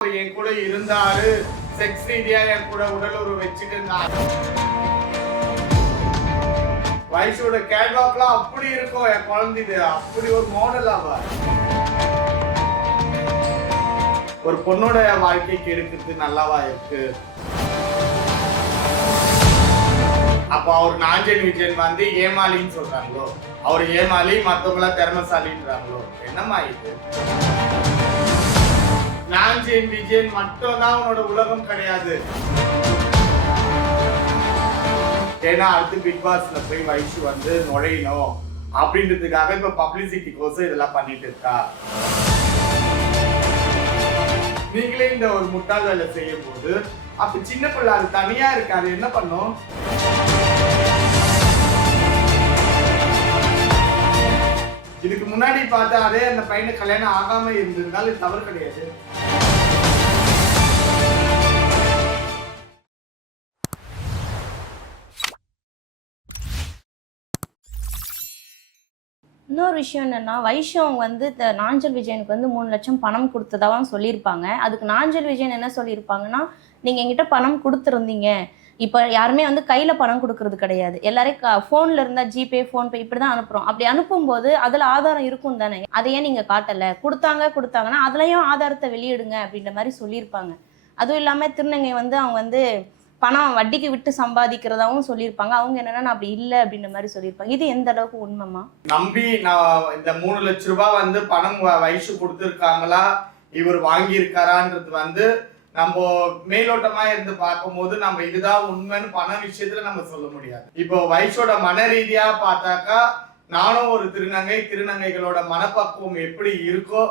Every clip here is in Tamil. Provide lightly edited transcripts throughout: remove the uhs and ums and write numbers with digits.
என் கூட இருந்தாரு, செக்ஸ் ரீதியா என் கூட உடல் உறவு வச்சுட்டு இருந்தாரு. வயசோட கேட்வாக்லாம் அப்படி இருக்கும். என் குழந்தைது அப்படி ஒரு மாடல் ஆவா. ஒரு பொண்ணோட வாழ்க்கைக்கு எடுக்கிறது நல்லாவா இருக்கு? அப்ப அவர் நாஞ்சன் விஜயன் வந்து ஏமாளின்னு சொல்றாங்களோ, அவர் ஏமாளி, மத்தவங்கள திறமைசாலின்றாங்களோ, என்னமா இது? நாஞ்சன் விஜயன் மட்டும் தான் உன்னோட உலகம் கிடையாது. ஏன்னா அடுத்து பிக் பாஸ்ல போய் வைஷு வந்து நுழையணும் அப்படின்றதுக்காக இப்ப பப்ளிசிட்டி கோசம் இதெல்லாம் பண்ணிட்டு இருக்கா. நீங்களே இந்த ஒரு முட்டாள் வேலை செய்யும் போது அப்ப சின்ன பிள்ளை அது தனியா இருக்காது, என்ன பண்ணும்? இதுக்கு முன்னாடி பார்த்தா அதே அந்த பையனை கல்யாணம் ஆகாம இருந்திருந்தாலும் இது தவறு கிடையாது. இன்னொரு விஷயம் என்னன்னா, வைஷு அவங்க வந்து நாஞ்சல் விஜயனுக்கு வந்து 3 லட்சம் பணம் கொடுத்ததாவும் சொல்லியிருப்பாங்க. அதுக்கு நாஞ்சல் விஜயன் என்ன சொல்லியிருப்பாங்கன்னா, நீங்கள் எங்கிட்ட பணம் கொடுத்துருந்தீங்க, இப்போ யாருமே வந்து கையில் பணம் கொடுக்கறது கிடையாது, எல்லாரையும் ஃபோனில் இருந்தால் ஜிபே, ஃபோன்பே இப்படி தான் அனுப்புகிறோம். அப்படி அனுப்பும்போது அதில் ஆதாரம் இருக்கும் தானே, அதையே நீங்கள் காட்டலை, கொடுத்தாங்கன்னா அதுலேயும் ஆதாரத்தை வெளியிடுங்க அப்படின்ற மாதிரி சொல்லியிருப்பாங்க. அதுவும் இல்லாமல் திருநங்கை வந்து அவங்க வந்து பணம் வட்டிக்கு விட்டு சம்பாதிக்கிறதாவும் சொல்லியிருப்பாங்க. அவங்க என்னன்னா நான் அப்படி இல்லை அப்படின்ற மாதிரி சொல்லியிருப்பாங்க. இது எந்த அளவுக்கு உண்மைமா? நம்பி நான் இந்த 3 லட்சம் ரூபாய் வந்து பணம் வைஷு கொடுத்துருக்காங்களா, இவர் வாங்கியிருக்காரான்றது வந்து நம்ம மேலோட்டமா இருந்து பார்க்கும்போது நம்ம இதுதான் உண்மைன்னு பண விஷயத்துல நம்ம சொல்ல முடியாது. இப்போ வைஷோட மன ரீதியா பார்த்தாக்கா, நானும் ஒரு திருநங்கைகளோட மனப்பக்குவம் எப்படி இருக்கோ,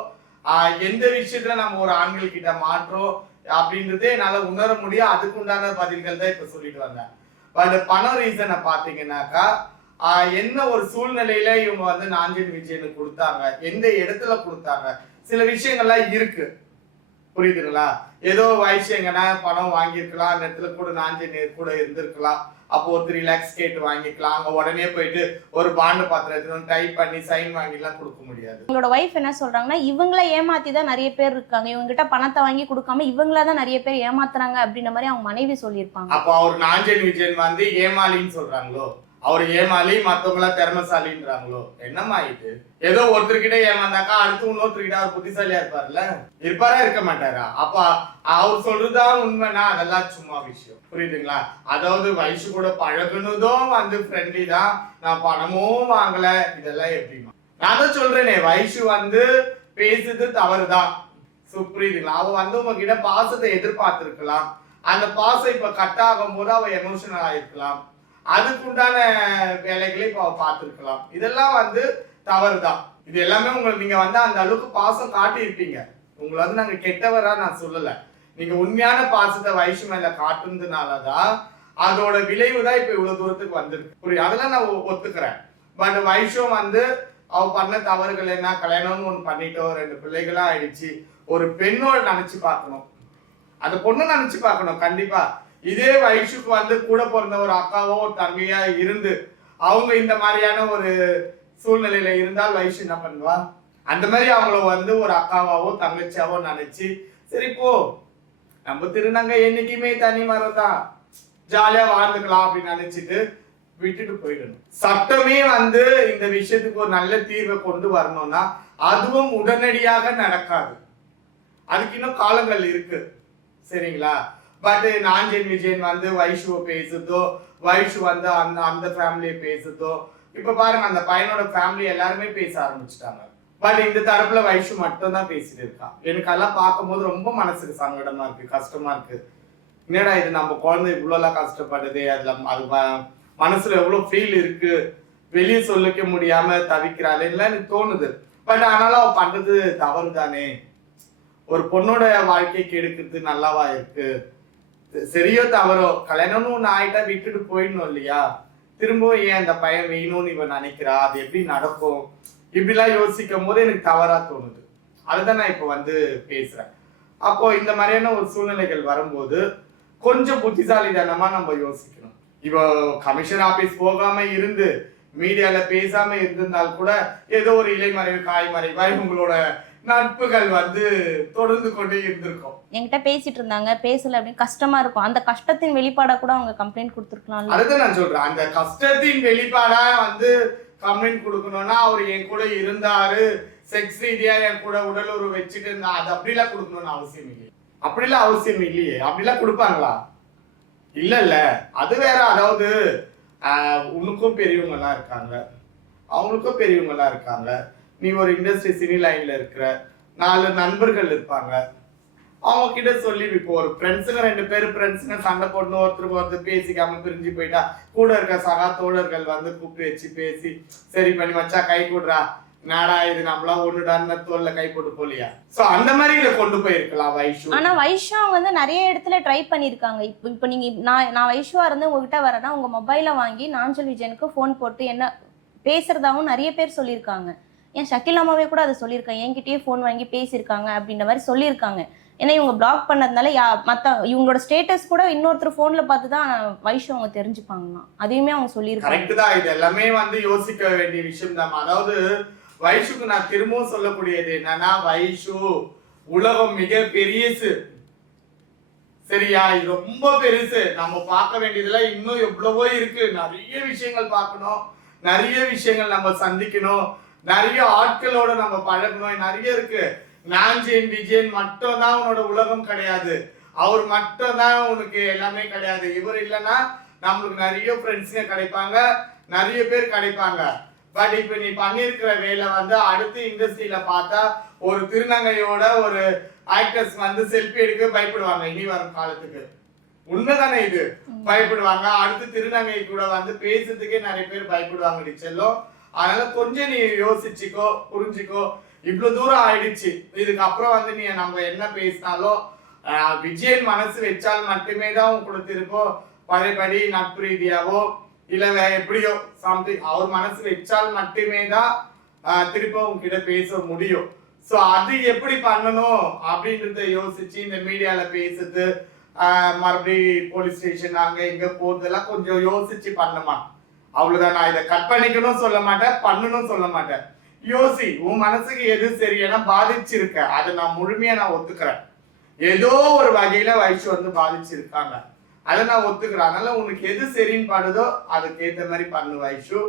எந்த விஷயத்துல நம்ம ஒரு ஆண்கள் கிட்ட மாற்றோம் அப்படின்றதே என்னால உணர முடியும். அதுக்கு உண்டான பதில்கள் தான் இப்ப சொல்லிட்டு வந்தேன். பட் பண ரீசனை பாத்தீங்கன்னாக்கா, என்ன ஒரு சூழ்நிலையில இவங்க வந்து நாஞ்சன் விஜயனுக்கு கொடுத்தாங்க, எந்த இடத்துல கொடுத்தாங்க, சில விஷயங்கள்லாம் இருக்கு, புரியுதுங்களா? ஏதோ வயசு எங்கன்னா பணம் வாங்கியிருக்கலாம், அந்த இடத்துல கூட நாஞ்சன் கூட இருந்திருக்கலாம், அப்போ ஒரு 3 lakhs கேட்டு வாங்கிக்கலாம். அங்க உடனே போயிட்டு ஒரு பாண்டு பாத்திரம் டைப் பண்ணி சைன் வாங்கிலாம் கொடுக்க முடியாது. உங்களோட வைஃப் என்ன சொல்றாங்கன்னா, இவங்கள ஏமாத்தி தான் நிறைய பேர் இருக்காங்க, இவங்க கிட்ட பணத்தை வாங்கி கொடுக்காம இவங்கள தான் நிறைய பேர் ஏமாத்துறாங்க அப்படின்ற மாதிரி அவங்க மனைவி சொல்லியிருப்பாங்க. அப்போ அவர் நாஞ்சன் விஜயன் வந்து ஏமாளின்னு சொல்றாங்களோ, அவர் ஏமாளி, மத்தவங்கள திறமைசாலின்றாங்களோ, என்னமா இது? ஏதோ ஒருத்தர்கிட்ட ஏமாந்தாக்கா அடுத்து இன்னொருத்தர்கிட்ட அவர் புத்திசாலியா இருப்பார்ல, இருப்பாரா இருக்க மாட்டாரா? அப்ப அவர் சொல்றதுதான் உண்மைனா அதெல்லாம் சும்மா விஷயம், புரியுதுங்களா? அதாவது வைஷு கூட பழகுனதும் வந்து ஃப்ரெண்ட்லி தான், நான் பணமும் வாங்கல, இதெல்லாம் எப்படிமா? நான் தான் சொல்றேனே, வைஷு வந்து பேசுறது தவறுதான், புரியுதுங்களா? அவ வந்து உங்ககிட்ட பாசத்தை எதிர்பார்த்திருக்கலாம், அந்த பாசம் இப்ப கட் ஆகும் போது அவ எமோஷனல் ஆயிருக்கலாம், அதுக்குண்டான வேலைகளை இப்போ பார்த்துருக்கலாம். இதெல்லாம் வந்து தவறுதான். இது எல்லாமே உங்களுக்கு நீங்க வந்து அந்த அளவுக்கு பாசம் காட்டியிருப்பீங்க. உங்களை வந்து நாங்க கெட்டவரா நான் சொல்லல, நீங்க உண்மையான பாசத்தை வைஷு மேல காட்டுனதுனாலதான் அதோட விளைவு தான் இப்ப இவ்வளவு தூரத்துக்கு வந்திருக்கு, புரியுது? அதெல்லாம் நான் ஒத்துக்கிறேன். பட் வைஷு வந்து அவ பண்ண தவறுகள் என்ன, கல்யாணம்னு ஒண்ணு பண்ணிட்டோம், 2 பிள்ளைகளா ஆயிடுச்சு, ஒரு பெண்ணோட நினைச்சு பார்க்கணும், அந்த பொண்ணு நினைச்சு பார்க்கணும் கண்டிப்பா. இதே வைஷுக்கு வந்து கூட பிறந்த ஒரு அக்காவோ ஒரு தங்கையா இருந்து அவங்க இந்த மாதிரியான ஒரு சூழ்நிலையில இருந்தால் வைஷு என்ன பண்ணுவா? அந்த மாதிரி அவங்கள வந்து ஒரு அக்காவாவோ தங்கச்சியாவோ நினைச்சு, சரி போ, நம்ம திருநங்கை என்னைக்குமே தனி மரம் தான், ஜாலியா வாழ்ந்துக்கலாம் அப்படின்னு நினைச்சிட்டு விட்டுட்டு போயிடணும். சட்டமே வந்து இந்த விஷயத்துக்கு ஒரு நல்ல தீர்வை கொண்டு வரணும்னா அதுவும் உடனடியாக நடக்காது, அதுக்கு இன்னும் காலங்கள் இருக்கு, சரிங்களா? பட் நாஞ்சன் விஜயன் வந்து வைஷுவை பேசுதோ, வைஷு வந்து அந்த ஃபேமிலியை பேசுதோ, இப்ப பாருங்க அந்த பையனோட ஃபேமிலி எல்லாருமே பேச ஆரம்பிச்சுட்டாங்க. பட் இந்த தரப்புல வைஷு மட்டும் தான் பேசிட்டு இருக்கா. எனக்கு அதெல்லாம் பார்க்கும்போது ரொம்ப மனசுக்கு சங்கடமா இருக்கு, கஷ்டமா இருக்கு. என்னடா இது, நம்ம குழந்தை இவ்வளோலாம் கஷ்டப்படுது, அதுல அது மனசுல எவ்வளவு ஃபீல் இருக்கு, வெளியே சொல்லிக்க முடியாம தவிக்கிறாள் எனக்கு தோணுது. பட் ஆனாலும் அவ பண்றது தவறு தானே. ஒரு பொண்ணோட வாழ்க்கைக்கு எடுக்கிறது நல்லாவா இருக்கு? சரியோ தவறோ, கல்யாணம்னு ஒண்ணு ஆயிட்டா விட்டுட்டு போயிடணும் இல்லையா? திரும்பவும் ஏன் அந்த பையன் வேணும்னு இவன் நினைக்கிறா, அது எப்படி நடக்கும், இப்படிலாம் யோசிக்கும் போது எனக்கு தவறா தோணுது. அதுதான் நான் இப்ப வந்து பேசுறேன். அப்போ இந்த மாதிரியான ஒரு சூழ்நிலைகள் வரும்போது கொஞ்சம் புத்திசாலித்தனமா நம்ம யோசிக்கணும். இப்போ கமிஷன் ஆபீஸ் போகாம இருந்து மீடியால பேசாம இருந்திருந்தால் கூட ஏதோ ஒரு இலைமறைவு காய்மறைவாய் உங்களோட நட்புகள் வந்து தொடர்ந்து கொண்டே இருந்திருக்கும். என்கிட்ட பேசிட்டு இருந்தாங்க, பேசல அப்படின்னு கஷ்டமா இருக்கும். அந்த கஷ்டத்தின் வெளிப்பாடா கூட அவங்க கம்ப்ளைண்ட் கொடுத்துருக்கலாம். அதுதான் நான் சொல்றேன், அந்த கஷ்டத்தின் வெளிப்பாடா வந்து கம்ப்ளைண்ட் கொடுக்கணும்னா அவர் என் கூட இருந்தாரு, செக்ஸ் ரீதியா என் கூட உடல் உறவு வச்சுட்டு இருந்தா, அது அப்படிலாம் கொடுக்கணும்னு அவசியம் இல்லையே. அப்படிலாம் அவசியம் இல்லையே. அப்படிலாம் கொடுப்பாங்களா? இல்ல அது வேற. அதாவது உனக்கும் பெரியவங்க எல்லாம் இருக்காங்க, அவங்களுக்கும் பெரியவங்க எல்லாம் இருக்காங்க. நீ ஒரு இண்டஸ்ட்ரி சினி லைன்ல இருக்கிற 4 நண்பர்கள் இருப்பாங்க, அவங்க கிட்ட சொல்லி, இப்போ ஒரு ஃப்ரெண்ட்ஸுங்க 2 பேர் ஃப்ரெண்ட்ஸுங்க சண்டை போடணும், ஒருத்தருக்கு ஒருத்தர் பேசிக்காம பிரிஞ்சு போயிட்டா கூட இருக்க சகா தோழர்கள் வந்து கூப்பிட்டு வச்சு பேசி சரி பண்ணி வச்சா கை கூடுறா, நாடா இது நம்மளா ஒண்ணுடான்னு தோல்ல கை போட்டு போலியா. சோ அந்த மாதிரி இதை கொண்டு போயிருக்கலாம் வைஷு. ஆனா வைஷு அவங்க வந்து நிறைய இடத்துல ட்ரை பண்ணிருக்காங்க. இப்போ நீங்க நான் வைஷுவா இருந்து உங்ககிட்ட வரேன்னா உங்க மொபைலை வாங்கி நாஞ்சல் விஜயனுக்கு ஃபோன் போட்டு என்ன பேசுறதாவும் நிறைய பேர் சொல்லியிருக்காங்க. ஏன் ஷக்கில் அம்மாவே கூட அதை சொல்லியிருக்காங்க, என்கிட்டயே ஃபோன் வாங்கி பேசியிருக்காங்க அப்படின்ற மாதிரி சொல்லியிருக்காங்க. ஏன்னா இவங்க பிளாக் பண்ணதுனால மற்ற இவங்களோட ஸ்டேட்டஸ் கூட இன்னொருத்தர் ஃபோன்ல பார்த்து தான் வைஷு அவங்க தெரிஞ்சுப்பாங்களாம். அதையுமே அவங்க சொல்லியிருக்காங்க. கரெக்ட் தான். இது எல்லாமே வந்து யோசிக்க வேண்டிய விஷயம் தான். அதாவது வைஷுக்கு நான் திரும்பவும் சொல்லக்கூடியது என்னன்னா, வைஷு உலகம் மிக பெரியசு, சரியா? இது ரொம்ப பெருசு. நம்ம பார்க்க வேண்டியதுல இன்னும் எவ்வளவோ இருக்கு. நிறைய விஷயங்கள் பார்க்கணும், நிறைய விஷயங்கள் நம்ம சந்திக்கணும், நிறைய ஆட்களோட நம்ம பழகணும், நிறைய இருக்கு. நாஞ்சல் விஜயன் மட்டும் தான் உன்னோட உலகம் கிடையாது, அவர் மட்டும் தான் உனக்கு எல்லாமே கிடையாது. இவர் இல்லைன்னா நம்மளுக்கு நிறைய ஃப்ரெண்ட்ஸுங்க கிடைப்பாங்க, நிறைய பேர் கிடைப்பாங்க. பட் இப்ப நீ பண்ணிருக்கிற வேலை வந்து அடுத்த இண்டஸ்ட்ரியில பார்த்தா ஒரு திருநங்கையோட ஒரு ஆக்டர்ஸ் வந்து செல்ஃபி எடுக்க பயப்படுவாங்க இனி வரும் காலத்துக்கு. உண்மைதானே இது? பயப்படுவாங்க. அடுத்து திருநங்கை கூட வந்து பேசுறதுக்கே நிறைய பேர் பயப்படுவாங்க செல்லும். அதனால கொஞ்சம் நீ யோசிச்சுக்கோ, புரிஞ்சுக்கோ. இவ்வளவு தூரம் ஆயிடுச்சு, இதுக்கப்புறம் வந்து நீ நம்ம என்ன பேசினாலும் விஜயன் மனசு வச்சால் மட்டுமே தான் உன் கொடுத்திருப்போம். பழையபடி நட்பு ரீதியாவோ இல்ல எப்படியோ சம்திங் அவர் மனசு வச்சால் மட்டுமே தான் திரும்ப உங்ககிட்ட பேச முடியும். சோ அது எப்படி பண்ணணும் அப்படின்றத யோசிச்சு இந்த மீடியால பேசுறது, மறுபடி போலீஸ் ஸ்டேஷன் அங்க இங்க போறதெல்லாம் கொஞ்சம் யோசிச்சு பண்ணுமா. அவ்வளவுதான். நான் இதை கட் பண்ணிக்கணும் சொல்ல மாட்டேன், பண்ணணும் சொல்ல மாட்டேன். யோசி, உன் மனசுக்கு எது சரியான பாதிச்சிருக்க அதை நான் முழுமையா ஒத்துக்கிறேன். ஏதோ ஒரு வகையில வைஷு வந்து பாதிச்சிருக்காங்க, அதை நான் ஒத்துக்கிறேன். அதனால உனக்கு எது சரின்னு பாடுதோ அதுக்கு ஏத்த மாதிரி பண்ணு வைஷு.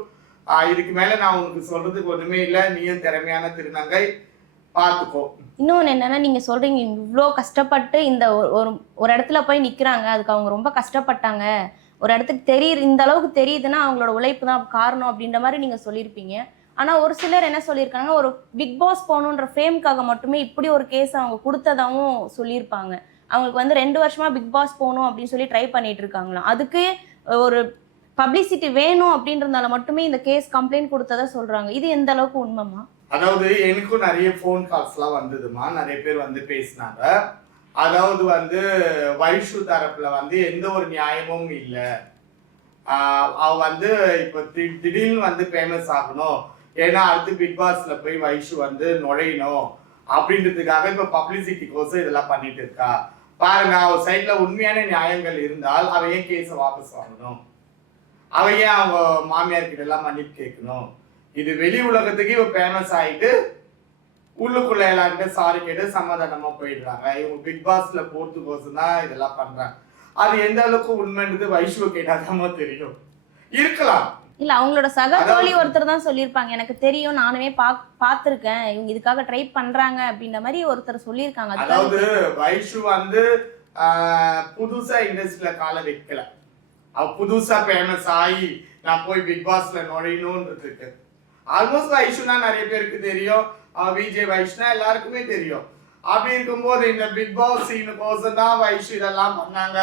இதுக்கு மேல நான் உனக்கு சொல்றதுக்கு ஒண்ணுமே இல்லை. நீயும் திறமையான திருநங்கை, பாத்துக்கோ. இன்னொன்னு என்னன்னா, நீங்க சொல்றீங்க இவ்வளோ கஷ்டப்பட்டு இந்த ஒரு இடத்துல போய் நிக்கிறாங்க, அதுக்கு அவங்க ரொம்ப கஷ்டப்பட்டாங்க, ஒரு இடத்துக்கு தெரியுது, இந்த அளவுக்கு தெரியுதுன்னா அவங்களோட உழைப்பு தான் காரணம் அப்படின்ற மாதிரி நீங்க சொல்லியிருப்பீங்க. ஆனா ஒரு சிலர் என்ன சொல்லியிருக்காங்க, ஒரு பிக் பாஸ் போகணுன்ற ஃபேம்காக மட்டுமே இப்படி ஒரு கேஸ் அவங்க கொடுத்ததாகவும் சொல்லியிருப்பாங்க. அவங்களுக்கு வந்து 2 வருஷமா பிக் பாஸ் போகணும் அப்படின்னு சொல்லி ட்ரை பண்ணிட்டு இருக்காங்களாம். அதுக்கு ஒரு பப்ளிசிட்டி வேணும் அப்படின்றதால மட்டுமே இந்த கேஸ் கம்ப்ளைண்ட் கொடுத்ததா சொல்றாங்க. இது எந்த அளவுக்கு உண்மைமா? அதாவது எனக்கும் நிறைய ஃபோன் கால்ஸ்லாம் வந்ததுமா, நிறைய பேர் வந்து பேசினாங்க. அதாவது வந்து வைஷு தரப்புல வந்து எந்த ஒரு நியாயமும் இல்லை. அவ வந்து இப்போ திடீர்னு வந்து ஃபேமஸ் ஆகணும், ஏன்னா அடுத்து பிக் பாஸ்ல போய் வைஷு வந்து நுழையணும் அப்படின்றதுக்காக இப்ப பப்ளிசிட்டி கோசம் இதெல்லாம் பண்ணிட்டு இருக்கா. பாருங்க, அவ சைட்ல உண்மையான நியாயங்கள் இருந்தால் அவ ஏன் கேஸை வாபஸ் வாங்கணும், அவ ஏன் அவங்க மாமியார் கிட்ட எல்லாம் மன்னிப்பு கேட்கணும். இது வெளி உலகத்துக்கு இவ ஃபேமஸ் ஆயிட்டு உள்ளுக்குள்ள எல்லார்கிட்ட சாரி கேட்டு சமாதானமா போயிடுறாங்க. இவங்க பிக் பாஸ்ல போறதுக்கோசம் தான் இதெல்லாம் பண்றாங்க. அது எந்த அளவுக்கு உண்மைன்றது வைஷுவ கேட்டாதான் தெரியும். இருக்கலாம். இல்ல அவங்களோட சக தோழி ஒருத்தர் தான் சொல்லியிருப்பாங்க, எனக்கு தெரியும், நானுமே பார்த்திருக்கேன், இவங்க இதுக்காக ட்ரை பண்றாங்க அப்படின்ற மாதிரி ஒருத்தர் சொல்லியிருக்காங்க. அதாவது வைஷு வந்து புதுசா இண்டஸ்ட்ரியில கால வைக்கல, அவ புதுசா ஃபேமஸ் ஆகி நான் போய் பிக் பாஸ்ல நுழையணும்ன்றதுக்கு. ஆல்மோஸ்ட் வைஷுனா நிறைய பேருக்கு தெரியும், விஜய் வைஷ்ணா எல்லாருக்குமே தெரியும். அப்படி இருக்கும்போது இந்த பிக் பாஸ் சீனுக்கோசம் தான் வைஷு இதெல்லாம் பண்ணாங்க,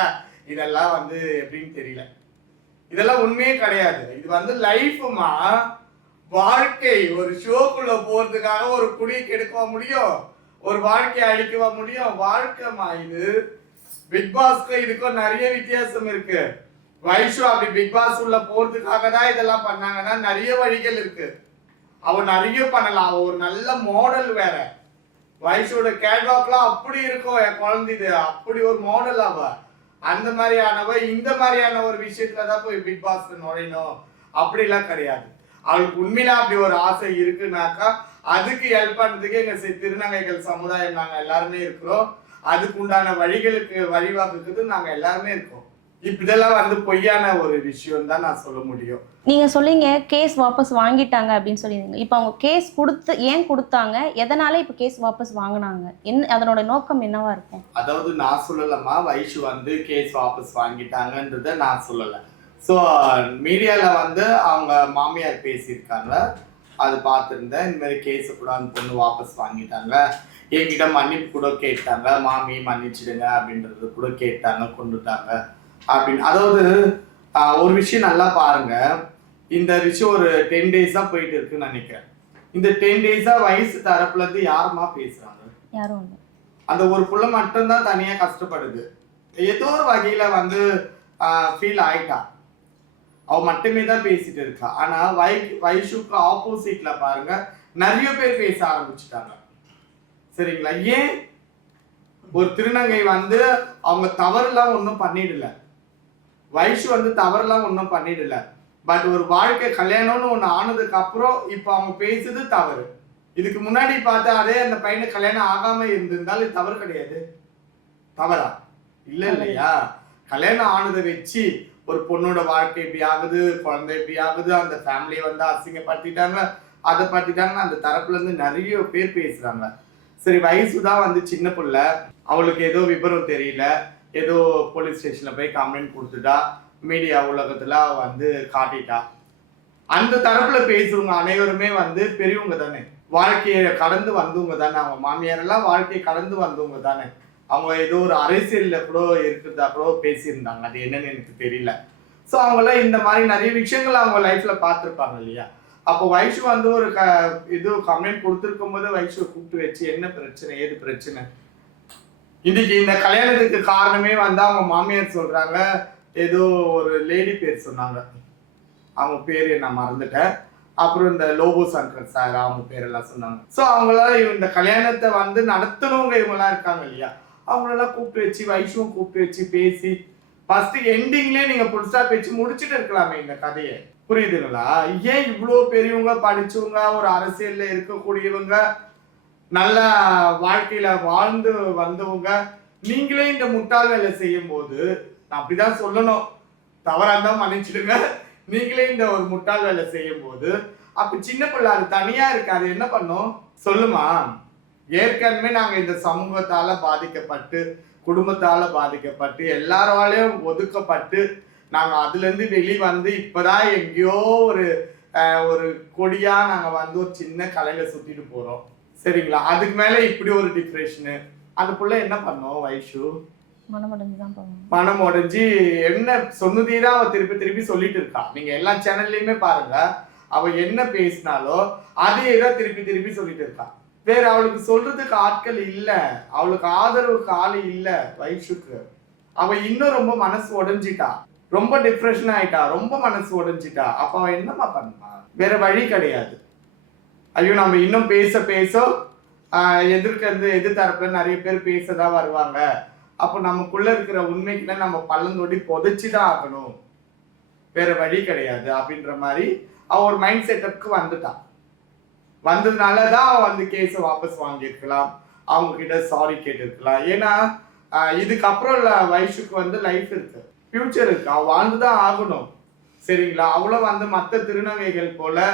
இதெல்லாம் வந்து எப்படின்னு தெரியல. இதெல்லாம் உண்மையே கிடையாது. இது வந்து லைஃப்மா, வாழ்க்கை. ஒரு ஷோக்குள்ள போறதுக்காக ஒரு குடியை கெடுக்க முடியும், ஒரு வாழ்க்கையை அழிக்க முடியும்? வாழ்க்கைமா இது. பிக் பாஸ்க்கு இதுக்கும் நிறைய வித்தியாசம் இருக்கு. வைஷு அப்படி பிக் பாஸ் உள்ள போறதுக்காக தான் இதெல்லாம் பண்ணாங்கன்னா நிறைய வழிகள் இருக்கு. அவ நிறைய பண்ணலாம். அவ ஒரு நல்ல மாடல் வேற. வைஷோட கேட்வாக்லாம் அப்படி இருக்கும், என் குழந்தைது அப்படி ஒரு மாடல். அவ அந்த மாதிரியானவ இந்த மாதிரியான ஒரு விஷயத்துலதான் போய் பிக் பாஸ்ல நுழையணும் அப்படிலாம் கிடையாது. அவளுக்கு உண்மையில அப்படி ஒரு ஆசை இருக்குனாக்கா அதுக்கு ஹெல்ப் பண்றதுக்கு எங்க திருநங்கைகள் சமுதாயம் நாங்க எல்லாருமே இருக்கிறோம். அதுக்கு உண்டான வழிகளுக்கு வழிவகுக்குது நாங்க எல்லாருமே இருக்கோம். இதெல்லாம் வந்து பொய்யான ஒரு விஷயம் தான் நான் சொல்ல முடியும். நீங்க சொல்லிங்க கேஸ் வாபஸ் வாங்கிட்டாங்க அப்படின்னு சொல்லியிருந்தீங்க. இப்போ அவங்க கேஸ் கொடுத்து ஏன் கொடுத்தாங்க, எதனால இப்போ கேஸ் வாபஸ் வாங்கினாங்க, என்ன அதனோட நோக்கம் என்னவா இருக்கும்? அதாவது நான் சொல்லலமா, வைஷு வந்து கேஸ் வாபஸ் வாங்கிட்டாங்கன்றத நான் சொல்லல. ஸோ மீடியால வந்து அவங்க மாமியார் பேசியிருக்காங்க, அது பார்த்துருந்தேன். இந்த மாதிரி கேஸை கூட அந்த பொண்ணு வாபஸ் வாங்கிட்டாங்க, என்கிட்ட மன்னிப்பு கூட கேட்டாங்க, மாமி மன்னிச்சிடுங்க அப்படின்றது கூட கேட்டாங்க, கொண்டுட்டாங்க அப்படின்னு. அதாவது ஒரு விஷயம் நல்லா பாருங்க, இந்த விஷயம் ஒரு 10 days தான் போயிட்டு இருக்குன்னு நினைக்கிறேன். இந்த 10 days வயசு தரப்புல இருந்து யாருமா பேசுறாங்க? யாரும் இல்லை. அந்த ஒரு புள்ள மட்டும்தான் தனியா கஷ்டப்படுது. ஏதோ ஒரு வகையில வந்து ஃபீல் ஆயிட்டா, அவ மட்டுமே தான் பேசிட்டு இருக்கா. ஆனா வைஷுக்கு ஆப்போசிட்ல பாருங்க நிறைய பேர் பேச ஆரம்பிச்சுட்டாங்க. சரிங்களா? ஏன் ஒரு திருநங்கை வந்து அவங்க தவறுலாம் ஒன்றும் பண்ணிடல, வைஷு வந்து தவறுலாம் ஒன்றும் பண்ணிடல. பட் ஒரு வாழ்க்கை கல்யாணம்னு ஒன்று ஆனதுக்கு அப்புறம் இப்போ அவங்க பேசுது தவறு. இதுக்கு முன்னாடி பார்த்தா அதே அந்த பையனுக்கு கல்யாணம் ஆகாம இருந்திருந்தாலும் இது தவறு கிடையாது. தவறா? இல்ல இல்லையா? கல்யாணம் ஆனதை வச்சு ஒரு பொண்ணோட வாழ்க்கை எப்படி ஆகுது, குழந்தை எப்படி ஆகுது, அந்த ஃபேமிலியை வந்து அசிங்கப்படுத்திட்டாங்க, அதை படுத்திட்டாங்க, அந்த தரப்புல இருந்து நிறைய பேர் பேசுறாங்க. சரி, வயசு தான் வந்து சின்ன பிள்ளை, அவளுக்கு ஏதோ விபரம் தெரியல, ஏதோ போலீஸ் ஸ்டேஷன்ல போய் கம்ப்ளைண்ட் கொடுத்துட்டா, மீடியா உலகத்துல வந்து காட்டிட்டா. அந்த தரப்புல பேசுறவங்க அனைவருமே வந்து பெரியவங்க தானே, வாழ்க்கையை கடந்து வந்தவங்க தானே. அவங்க மாமியார் எல்லாம் வாழ்க்கையை கடந்து வந்தவங்க தானே. அவங்க ஏதோ ஒரு அரசியல்ல கூட இருக்கிறதா கூட பேசியிருந்தாங்க, அது என்னன்னு எனக்கு தெரியல. ஸோ அவங்களாம் இந்த மாதிரி நிறைய விஷயங்கள் அவங்க லைஃப்ல பார்த்துருப்பாங்க இல்லையா. அப்போ வைஷு வந்து ஒரு இது கம்ப்ளைண்ட் கொடுத்துருக்கும் போது வைஷுவை கூப்பிட்டு வச்சு என்ன பிரச்சனை, ஏது பிரச்சனை, இன்னைக்கு இந்த கல்யாணத்துக்கு காரணமே வந்து அவங்க மாமியார் சொல்றாங்க, ஏதோ ஒரு லேடி பேர் சொன்னாங்க, அவங்க பேர் நான் மறந்துட்டேன். அப்புறம் இந்த லோபோ சங்கர் சார் அவங்க பேரெல்லாம் சொன்னாங்க. ஸோ அவங்களால இந்த கல்யாணத்தை வந்து நடத்தணுங்க இவங்கெல்லாம் இருக்காங்க இல்லையா, அவங்களெல்லாம் கூப்பிட்டு வச்சு வைஷுவும் கூப்பிட்டு வச்சு பேசி ஃபர்ஸ்ட் எண்டிங்லேயே நீங்க புதுசா பேச்சு முடிச்சுட்டு இருக்கலாமே இந்த கதையை. புரியுதுங்களா? ஏன் இவ்வளோ பெரியவங்க, படிச்சவங்க, ஒரு அரசியல்ல இருக்கக்கூடியவங்க, நல்ல வாழ்க்கையில வாழ்ந்து வந்தவங்க, நீங்களே இந்த முட்டாள் வேலை செய்யும் போது, நான் அப்படிதான் சொல்லணும், தவறா இருந்தா மன்னிச்சிடுங்க, நீங்களே இந்த ஒரு முட்டாள் வேலை செய்யும் போது அப்ப சின்ன பிள்ளை அது தனியா இருக்கு, அது என்ன பண்ணும் சொல்லுமா? ஏற்கனவே நாங்க இந்த சமூகத்தால பாதிக்கப்பட்டு, குடும்பத்தால பாதிக்கப்பட்டு, எல்லாராலையும் ஒதுக்கப்பட்டு, நாங்க அதுல இருந்து வெளியே வந்து இப்பதான் எங்கேயோ ஒரு ஒரு கொடியா நாங்க வந்து ஒரு சின்ன கலையில சுத்திட்டு போறோம். சரிங்களா? அதுக்கு மேல இப்படி ஒரு டிப்ரெஷனு. அந்த புள்ள என்ன பண்ணும் வைஷு? மனம் உடைஞ்சு என்ன சொன்னதீரா அவ திருப்பி திருப்பி சொல்லிட்டு இருக்கா. நீங்க எல்லா சேனல்லையுமே பாருங்க, அவ என்ன பேசினாலோ அதே தான் திருப்பி திருப்பி சொல்லிட்டு இருக்கா. வேற அவளுக்கு சொல்றதுக்கு ஆட்கள் இல்ல, அவளுக்கு ஆதரவுக்கு ஆள் இல்ல வைஷுக்கு. அவ இன்னும் ரொம்ப மனசு உடைஞ்சிட்டா, ரொம்ப டிப்ரெஷன் ஆயிட்டா, ரொம்ப மனசு உடைஞ்சிட்டா. அப்ப அவ என்னமா பண்ணுவா? வேற வழி கிடையாது. ஐயோ நம்ம இன்னும் பேச பேச எதிர்த்தரப்புல நிறைய பேர் பேசதான் வருவாங்க, அப்போ நமக்குள்ள இருக்கிற உண்மைக்குள்ள நம்ம பள்ளந்தோடி புதைச்சுதான் ஆகணும், வேற வழி கிடையாது அப்படின்ற மாதிரி அவ ஒரு மைண்ட் செட்டப்க்கு வந்துட்டான். வந்ததுனாலதான் அவ வந்து கேஸை வாபஸ் வாங்கியிருக்கலாம், அவங்க கிட்ட சாரி கேட்டிருக்கலாம். ஏன்னா இதுக்கப்புறம் வைஷுக்கு வந்து லைஃப் இருக்கு, ஃபியூச்சர் இருக்கு, அவ வாழ்ந்துதான் ஆகணும். சரிங்களா? அவ்வளோ வந்து மற்ற திருநங்கைகள் போல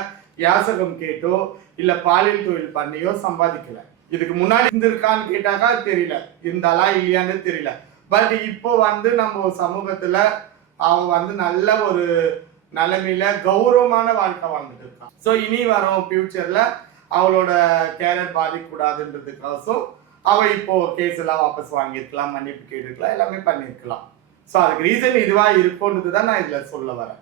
யாசகம் கேட்டோ இல்ல பாலியல் தொழில் பண்ணியோ சம்பாதிக்கல. இதுக்கு முன்னாடி இருந்திருக்கான்னு கேட்டாக்கா தெரியல, இருந்தாலா இல்லையான்னு தெரியல. பட் இப்போ வந்து நம்ம சமூகத்துல அவ வந்து நல்ல ஒரு நிலைமையில கௌரவமான வாழ்க்கை வாழ்ந்துட்டு இருக்கான். ஸோ இனி வரும் ஃபியூச்சர்ல அவளோட கேரியர் பாதிக்கக்கூடாதுன்றதுக்கோசம் அவ இப்போ கேஸ் எல்லாம் வாபஸ் வாங்கியிருக்கலாம், மன்னிப்பு கேட்டிருக்கலாம், எல்லாமே பண்ணியிருக்கலாம். ஸோ அதுக்கு ரீசன் இதுவா இருக்கும்ன்றது தான் நான் இதுல சொல்ல வரேன்.